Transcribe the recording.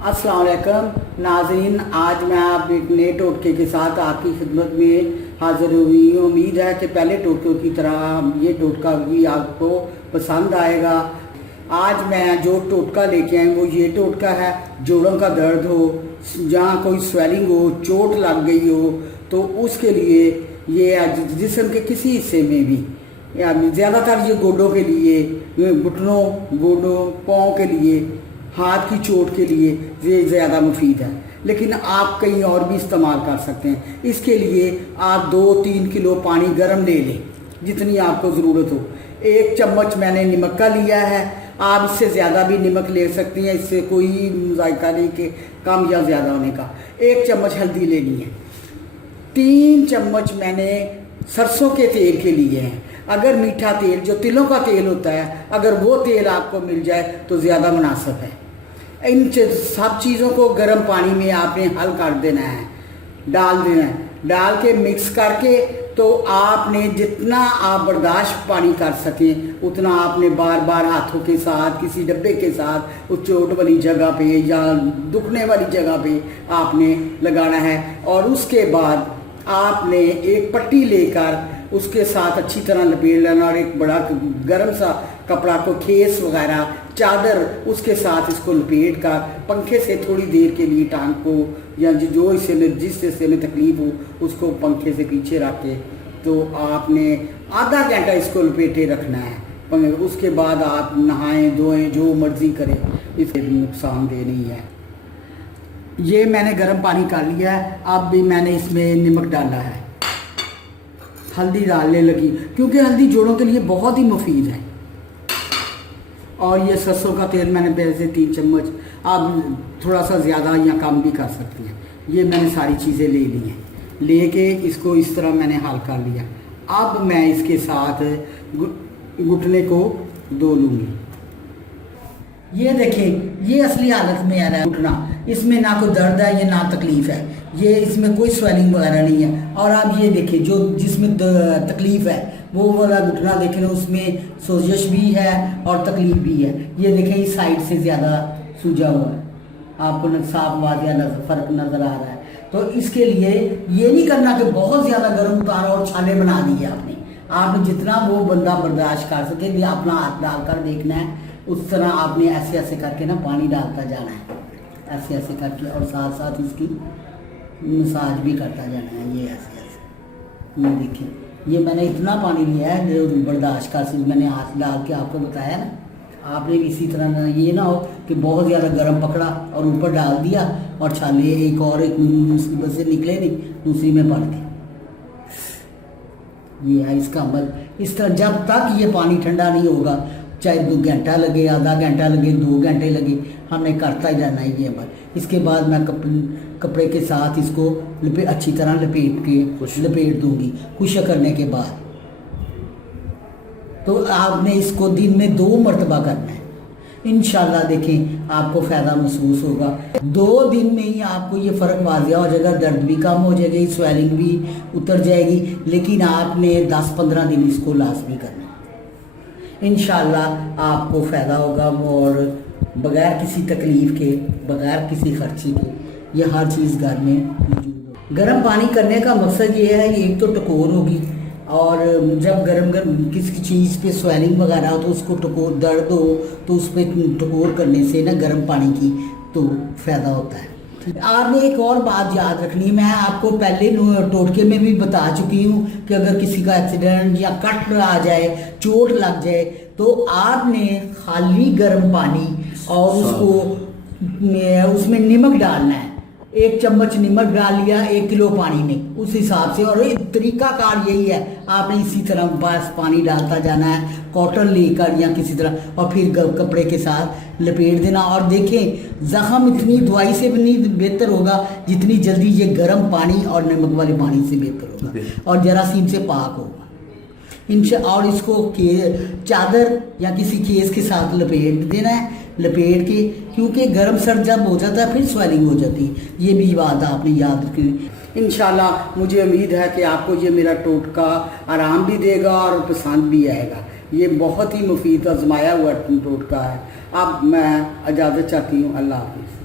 अस्सलाम वालेकुम नाज़रीन, आज मैं आप एक नए टोटके के साथ आपकी खिदमत में हाज़िर हुई हूँ। उम्मीद है कि पहले टोटकों की तरह ये टोटका भी आपको पसंद आएगा। आज मैं जो टोटका लेके आई वो ये टोटका है। जोड़ों का दर्द हो, जहाँ कोई स्वेलिंग हो, चोट लग गई हो, तो उसके लिए ये जिस्म के किसी हिस्से में भी, ज़्यादातर ये गोडों के लिए, घुटनों, गोडों, पाँव के लिए, हाथ की चोट के लिए ये ज़्यादा मुफीद है, लेकिन आप कहीं और भी इस्तेमाल कर सकते हैं। इसके लिए आप 2-3 किलो पानी गर्म ले लें, जितनी आपको ज़रूरत हो। 1 चम्मच मैंने नमक का लिया है, आप इससे ज़्यादा भी नमक ले सकती हैं, इससे कोई जायका नहीं कि कम या ज़्यादा होने का। 1 चम्मच हल्दी लेनी है। 3 चम्मच मैंने सरसों के तेल के लिए हैं। अगर मीठा तेल, जो तिलों का तेल होता है, अगर वो तेल आपको मिल जाए तो ज़्यादा मुनासिब है। इन सब चीज़ों को गर्म पानी में आपने हल कर देना है, डाल देना है। डाल के मिक्स करके तो आपने जितना आप बर्दाश्त पानी कर सकें उतना आपने बार बार हाथों के साथ, किसी डब्बे के साथ उस चोट वाली जगह पे या दुखने वाली जगह पे आपने लगाना है। और उसके बाद आपने एक पट्टी लेकर उसके साथ अच्छी तरह लपेट लेना और एक बड़ा गर्म सा कपड़ा को, खेस वगैरह, चादर, उसके साथ इसको लपेट कर पंखे से थोड़ी देर के लिए टांग को या जो हिस्से में, जिस हिस्से में तकलीफ हो उसको पंखे से पीछे रख के तो आपने आधा घंटा इसको लपेटे रखना है। उसके बाद आप नहाएं धोएं, जो मर्जी करें, इसे नुकसानदेह नहीं है। ये मैंने गर्म पानी कर लिया है। अब भी मैंने इसमें नमक डाला है, हल्दी डालने लगी क्योंकि हल्दी जोड़ों के लिए बहुत ही मुफीद है। और ये सरसों का तेल मैंने वैसे 3 चम्मच, आप थोड़ा सा ज़्यादा या कम भी कर सकती हैं। ये मैंने सारी चीज़ें ले ली हैं, लेके इसको इस तरह मैंने हल कर लिया। अब मैं इसके साथ घुटने को धो लूँगी। ये देखें, ये असली हालत में आ रहा है घुटना। इसमें ना कोई दर्द है, ये ना तकलीफ है, ये इसमें कोई स्वेलिंग वगैरह नहीं है। और आप ये देखें, जो जिसमें तकलीफ है वो वाला घुटना देखें, उसमें सोजिश भी है और तकलीफ भी है। ये देखें, इस साइड से ज़्यादा सूजा हुआ है, आपको साफ वाज़िया फ़र्क नज़र आ रहा है। तो इसके लिए ये नहीं करना कि बहुत ज़्यादा गर्म उतारा और छाले बना दिए आपने। आप जितना वो बंदा बर्दाश्त कर सके भी अपना हाथ डालकर देखना है, उस तरह आपने ऐसे ऐसे करके ना पानी डालता जाना है, ऐसे ऐसे करके, और साथ साथ इसकी मसाज भी करता जाना है। ये ऐसे ऐसे, ये देखिए, ये मैंने इतना पानी लिया है जो बर्दाश्त कर सके। मैंने हाथ डाल के आपको बताया ना, आपने इसी तरह ना, ये ना हो कि बहुत ज़्यादा गर्म पकड़ा और ऊपर डाल दिया और छाले एक मुसीबत से निकले नहीं, दूसरी में पड़ गए। ये है इसका अमल। इस तरह जब तक ये पानी ठंडा नहीं होगा, चाहे 2 घंटा लगे, आधा घंटा लगे, 2 घंटे लगे, हमने करता ही रहना है ये अमल। इसके बाद मैं कपड़े के साथ इसको अच्छी तरह लपेट दूंगी। खुश्क करने के बाद तो आपने इसको दिन में 2 मरतबा करना है। इंशाल्लाह देखें आपको फ़ायदा महसूस होगा। 2 दिन में ही आपको ये फ़र्क वाज़िया हो जाएगा, दर्द भी कम हो जाएगी, स्वेलिंग भी उतर जाएगी। लेकिन आपने 10-15 दिन इसको लाज़मी करना है। इंशाल्लाह आपको फ़ायदा होगा और बग़ैर किसी तकलीफ़ के, बग़ैर किसी खर्चे के, ये हर चीज़ घर में मौजूद हो। गर्म पानी करने का मकसद ये है, एक तो टकोर होगी, और जब गर्म किसी चीज़ पे स्वेलिंग वगैरह हो तो उसको टकोर, दर्द हो तो उस पर टकोर करने से ना गर्म पानी की तो फ़ायदा होता है। आपने एक और बात याद रखनी, मैं आपको पहले टोटके में भी बता चुकी हूँ कि अगर किसी का एक्सीडेंट या कट आ जाए, चोट लग जाए, तो आपने खाली गर्म पानी और उसमें नमक डालना है। 1 चम्मच नमक डाल लिया 1 किलो पानी में, उस हिसाब से। और तरीका कार यही है, आपने इसी तरह बस पानी डालता जाना है, कॉटन लेकर या किसी तरह, और फिर कपड़े के साथ लपेट देना। और देखें, ज़ख़म इतनी दवाई से भी नहीं बेहतर होगा जितनी जल्दी ये गर्म पानी और नमक वाले पानी से बेहतर होगा और जरासीम से पाक होगा। और इसको चादर या किसी केस के साथ लपेट देना है, लपेट के, क्योंकि गर्म सर्द जब हो जाता है फिर स्वेलिंग हो जाती है। ये भी बात आपने याद रखनी। इंशाल्लाह मुझे उम्मीद है कि आपको ये मेरा टोटका आराम भी देगा और पसंद भी आएगा। ये बहुत ही मुफीद आजमाया हुआ टोटका है। अब मैं इजाज़त चाहती हूँ। अल्लाह हाफिज़।